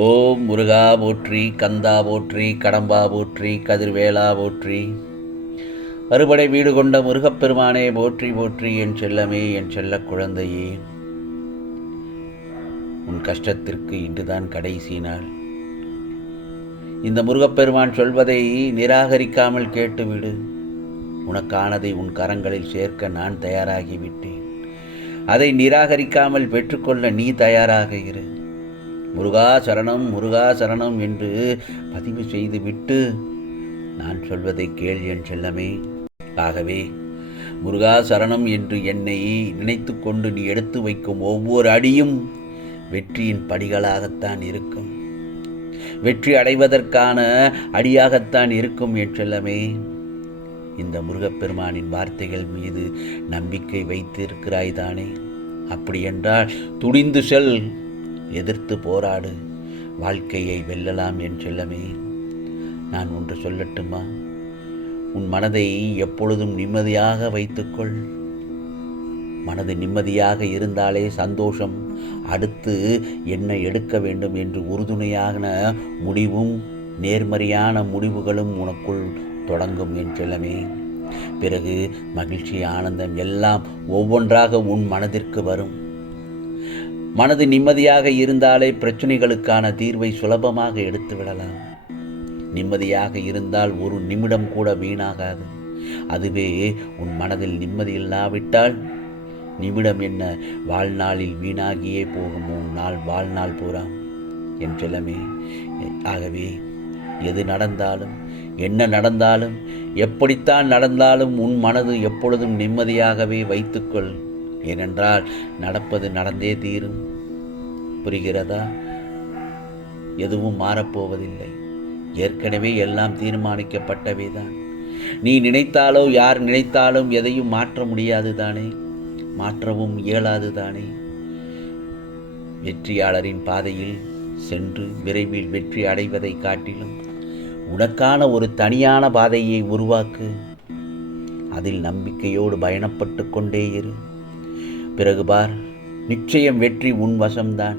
ஓம் முருகா போற்றி, கந்தா போற்றி, கடம்பா போற்றி, கதிர்வேலா போற்றி. அறுபடை வீடு கொண்ட முருகப்பெருமானே போற்றி போற்றி. என் செல்லமே, என் செல்ல குழந்தையே, உன் கஷ்டத்திற்கு இன்றுதான் கடைசி நாள். இந்த முருகப்பெருமான் சொல்வதை நிராகரிக்காமல் கேட்டுவிடு. உனக்கானதை உன் கரங்களில் சேர்க்க நான் தயாராகிவிட்டேன். அதை நிராகரிக்காமல் பெற்றுக்கொள்ள நீ தயாராக இரு. முருகா சரணம், முருகா சரணம் என்று பதிவு செய்துவிட்டு நான் சொல்வதை கேள் என் செல்லமே. ஆகவே முருகா சரணம் என்று என்னை நினைத்து கொண்டு நீ எடுத்து வைக்கும் ஒவ்வொரு அடியும் வெற்றியின் படிகளாகத்தான் இருக்கும். வெற்றி அடைவதற்கான அடியாகத்தான் இருக்கும் என் செல்லமே. இந்த முருகப்பெருமானின் வார்த்தைகள் மீது நம்பிக்கை வைத்து இருக்கிறாய் தானே? அப்படியென்றால் துணிந்து செல், எதிர்த்து போராடு, வாழ்க்கையை வெல்லலாம் என் செல்லமே. நான் ஒன்று சொல்லட்டுமா? உன் மனதை எப்பொழுதும் நிம்மதியாக வைத்துக்கொள். மனது நிம்மதியாக இருந்தாலே சந்தோஷம், அடுத்து என்ன எடுக்க வேண்டும் என்று உறுதுணையான முடிவும் நேர்மறையான முடிவுகளும் உனக்குள் தொடங்கும் என் செல்லமே. பிறகு மகிழ்ச்சி, ஆனந்தம் எல்லாம் ஒவ்வொன்றாக உன் மனதிற்கு வரும். மனது நிம்மதியாக இருந்தாலே பிரச்சனைகளுக்கான தீர்வை சுலபமாக எடுத்து விடலாம். நிம்மதியாக இருந்தால் ஒரு நிமிடம் கூட வீணாகாது. அதுவே உன் மனதில் நிம்மதி இல்லாவிட்டால் நிமிடம் என்ன, வாழ்நாளில் வீணாகியே போகும் உன் நாள், வாழ்நாள் பூரா என் செல்லமே. ஆகவே எது நடந்தாலும், என்ன நடந்தாலும், எப்படித்தான் நடந்தாலும் உன் மனது எப்பொழுதும் நிம்மதியாகவே வைத்துக்கொள். ஏனென்றால் நடப்பது நடந்தே தீரும். புரிகிறதா? எதுவும் மாறப்போவதில்லை. ஏற்கனவே எல்லாம் தீர்மானிக்கப்பட்டவை தான். நீ நினைத்தாலோ யார் நினைத்தாலும் எதையும் மாற்ற முடியாது தானே? மாற்றவும் இயலாது தானே? வெற்றியாளரின் பாதையில் சென்று விரைவில் வெற்றி அடைவதை காட்டிலும் உனக்கான ஒரு தனியான பாதையை உருவாக்கு. அதில் நம்பிக்கையோடு பயணப்பட்டு கொண்டே இரு. பிறகு பார், நிச்சயம் வெற்றி உன் வசம்தான்.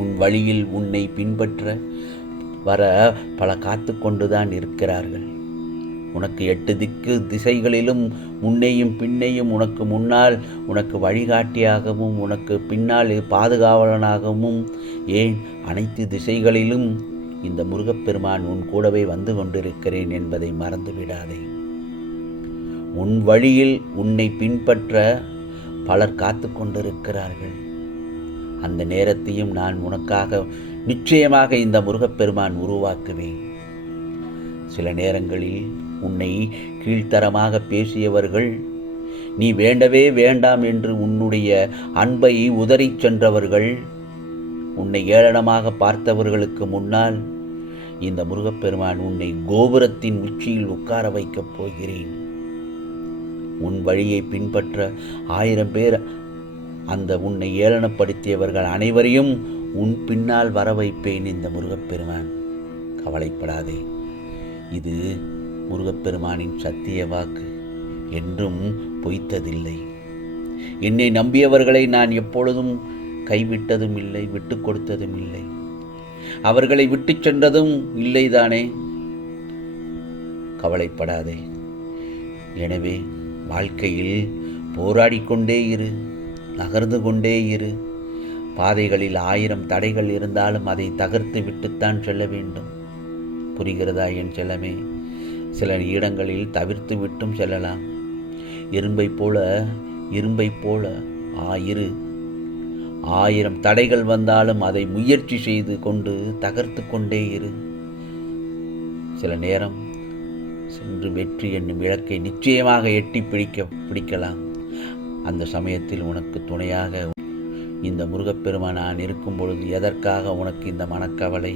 உன் வழியில் உன்னை பின்பற்ற வர பல காத்து கொண்டுதான் இருக்கிறார்கள். உனக்கு 8 திசைகளிலும் முன்னேயும் பின்னையும், உனக்கு முன்னால் உனக்கு வழிகாட்டியாகவும் உனக்கு பின்னால் பாதுகாவலனாகவும், ஏன் அனைத்து திசைகளிலும் இந்த முருகப்பெருமான் உன் கூடவே வந்து கொண்டிருக்கிறேன் என்பதை மறந்து விடாதே. உன் வழியில் உன்னை பின்பற்ற பலர் காத்து கொண்டிருக்கிறார்கள். அந்த நேரத்தையும் நான் உனக்காக நிச்சயமாக இந்த முருகப்பெருமான் உருவாக்குவேன். சில நேரங்களில் உன்னை கீழ்த்தரமாக பேசியவர்கள், நீ வேண்டவே வேண்டாம் என்று உன்னுடைய அன்பை உதறிச் சென்றவர்கள், உன்னை ஏளனமாக பார்த்தவர்களுக்கு முன்னால் இந்த முருகப்பெருமான் உன்னை கோபுரத்தின் உச்சியில் உட்கார வைக்கப் போகிறேன். உன் வழியை பின்பற்ற 1000 பேர் அந்த உன்னை ஏளனப்படுத்தியவர்கள் அனைவரையும் உன் பின்னால் வர வைப்பேன் இந்த முருகப்பெருமான். கவலைப்படாதே. இது முருகப்பெருமானின் சத்திய வாக்கு, என்றும் பொய்த்ததில்லை. என்னை நம்பியவர்களை நான் எப்பொழுதும் கைவிட்டதும் இல்லை, விட்டு கொடுத்ததும் இல்லை. அவர்களை விட்டு சென்றதும் இல்லைதானே? கவலைப்படாதே. எனவே வாழ்க்கையில் போராடிக்கொண்டே இரு, நகர்ந்து கொண்டே இரு. பாதைகளில் 1000 தடைகள் இருந்தாலும் அதை தகர்த்து விட்டுத்தான் செல்ல வேண்டும். புரிகிறதா என் செல்லமே? சில இடங்களில் தவிர்த்து விட்டும் செல்லலாம். இரும்பை போல இரு. 1000 தடைகள் வந்தாலும் அதை முயற்சி செய்து கொண்டு தகர்த்து கொண்டே இரு. சில நேரம் சென்று வெற்றி என்னும் இலக்கை நிச்சயமாக எட்டி பிடிக்கலாம். அந்த சமயத்தில் உனக்கு துணையாக இந்த முருகப்பெருமான் நான் இருக்கும் பொழுது எதற்காக உனக்கு இந்த மனக்கவலை?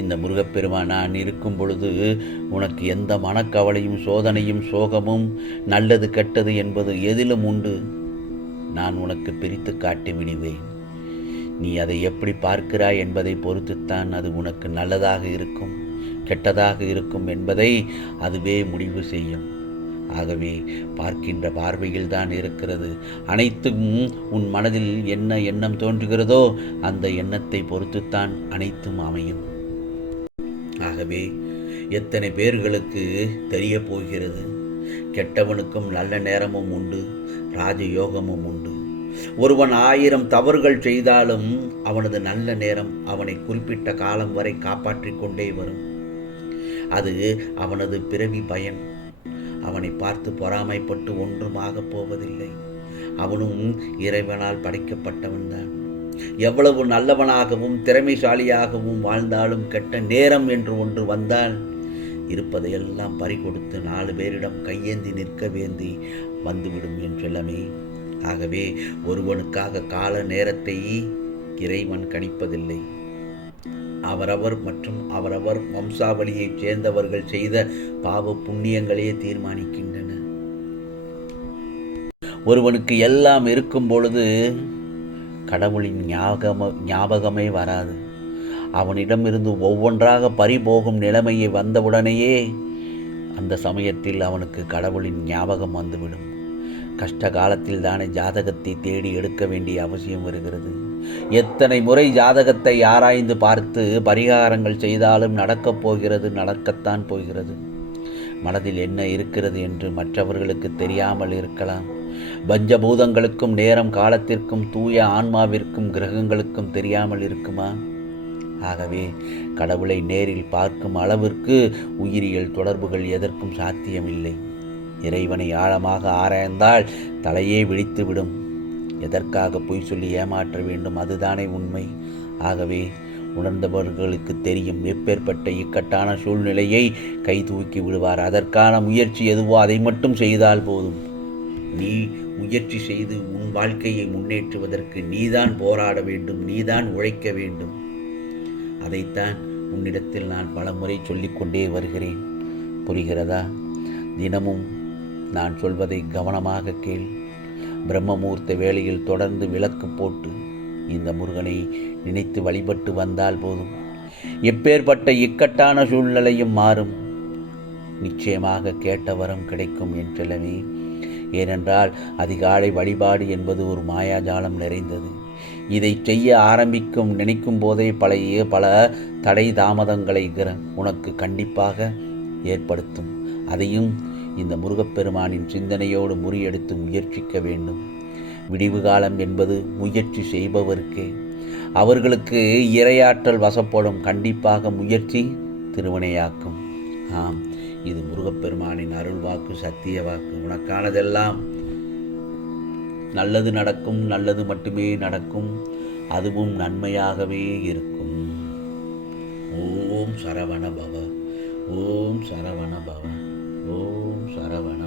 இந்த முருகப்பெருமான் நான் இருக்கும் பொழுது உனக்கு எந்த மனக்கவலையும், சோதனையும், சோகமும், நல்லது கெட்டது என்பது எதிலும் உண்டு. நான் உனக்கு பிரித்து காட்டி விடுவேன். நீ அதை எப்படி பார்க்கிறாய் என்பதை பொறுத்துத்தான் அது உனக்கு நல்லதாக இருக்கும், கெட்டதாக இருக்கும் என்பதை அதுவே முடிவு செய்யும். ஆகவே பார்க்கின்ற பார்வையில் தான் இருக்கிறது. அனைத்தும் உன் மனதில் என்ன எண்ணம் தோன்றுகிறதோ அந்த எண்ணத்தை பொறுத்துத்தான் அனைத்தும் அமையும். ஆகவே எத்தனை பேர்களுக்கு தெரிய போகிறது, கெட்டவனுக்கும் நல்ல நேரமும் உண்டு, ராஜயோகமும் உண்டு. ஒருவன் 1000 தவறுகள் செய்தாலும் அவனது நல்ல நேரம் அவனை குறிப்பிட்ட காலம் வரை காப்பாற்றிக் கொண்டே வரும். அது அவனது பிறவி பயன். அவனை பார்த்து பொறாமைப்பட்டு ஒன்றுமாக போவதில்லை. அவனும் இறைவனால் படைக்கப்பட்டவன்தான். எவ்வளவு நல்லவனாகவும் திறமைசாலியாகவும் வாழ்ந்தாலும் கெட்ட நேரம் என்று ஒன்று வந்தால் இருப்பதையெல்லாம் பறிகொடுத்து 4 பேரிடம் கையேந்தி நிற்க வேண்டி வந்துவிடும் என் செல்லமே. ஆகவே ஒருவனுக்காக கால நேரத்தை இறைவன் கணிப்பதில்லை. அவரவர் மற்றும் அவரவர் வம்சாவளியைச் சேர்ந்தவர்கள் செய்த பாவ புண்ணியங்களே தீர்மானிக்கின்றன. ஒருவனுக்கு எல்லாம் இருக்கும் பொழுது கடவுளின் ஞாபகமே வராது. அவனிடமிருந்து ஒவ்வொன்றாக பறிபோகும் நிலைமையை வந்தவுடனேயே அந்த சமயத்தில் அவனுக்கு கடவுளின் ஞாபகம் வந்துவிடும். கஷ்ட காலத்தில் தானே ஜாதகத்தை தேடி எடுக்க வேண்டிய அவசியம் வருகிறது. எத்தனை முறை ஜாதகத்தை ஆராய்ந்து பார்த்து பரிகாரங்கள் செய்தாலும் நடக்கத்தான் போகிறது. மனதில் என்ன இருக்கிறது என்று மற்றவர்களுக்கு தெரியாமல் இருக்கலாம். பஞ்சபூதங்களுக்கும் நேரம் காலத்திற்கும் தூய ஆன்மாவிற்கும் கிரகங்களுக்கும் தெரியாமல் இருக்குமா? ஆகவே கடவுளை நேரில் பார்க்கும் அளவிற்கு உயிரியல் தொடர்புகள் எதற்கும் சாத்தியமில்லை. இறைவனை ஆழமாக ஆராய்ந்தால் தலையே விழித்துவிடும். எதற்காக பொய் சொல்லி ஏமாற்ற வேண்டும்? அதுதானே உண்மை. ஆகவே உணர்ந்தவர்களுக்கு தெரியும், எப்பேற்பட்ட இக்கட்டான சூழ்நிலையை கை தூக்கி விடுவார். அதற்கான முயற்சி எதுவோ அதை மட்டும் செய்தால் போதும். நீ முயற்சி செய்து உன் வாழ்க்கையை முன்னேற்றுவதற்கு நீதான் போராட வேண்டும், நீதான் உழைக்க வேண்டும். அதைத்தான் உன்னிடத்தில் நான் பலமுறை சொல்லிக்கொண்டே வருகிறேன். புரிகிறதா? தினமும் நான் சொல்வதை கவனமாக கேள். பிரம்மமூர்த்த வேளையில் தொடர்ந்து விளக்கு போட்டு இந்த முருகனை நினைத்து வழிபட்டு வந்தால் போதும். எப்பேற்பட்ட இக்கட்டான சூழ்நிலையும் மாறும். நிச்சயமாக கேட்ட வரம் கிடைக்கும் என் செல்லமே. ஏனென்றால் அதிகாலை வழிபாடு என்பது ஒரு மாயாஜாலம் நிறைந்தது. இதை செய்ய நினைக்கும் போதே பல தடை தாமதங்களை உனக்கு கண்டிப்பாக ஏற்படுத்தும். அதையும் இந்த முருகப்பெருமானின் சிந்தனையோடு முறியெடுத்து முயற்சிக்க வேண்டும். விடிவு காலம் என்பது முயற்சி செய்பவருக்கே. அவர்களுக்கு இறையாற்றல் வசப்படும். கண்டிப்பாக முயற்சி திருவினையாக்கும். ஆம், இது முருகப்பெருமானின் அருள் வாக்கு, சத்திய வாக்கு. உனக்கானதெல்லாம் நல்லது நடக்கும், நல்லது மட்டுமே நடக்கும். அதுவும் நன்மையாகவே இருக்கும். ஓம் சரவண பவ, ஓம் சரவண பவ, ஓம் சரவண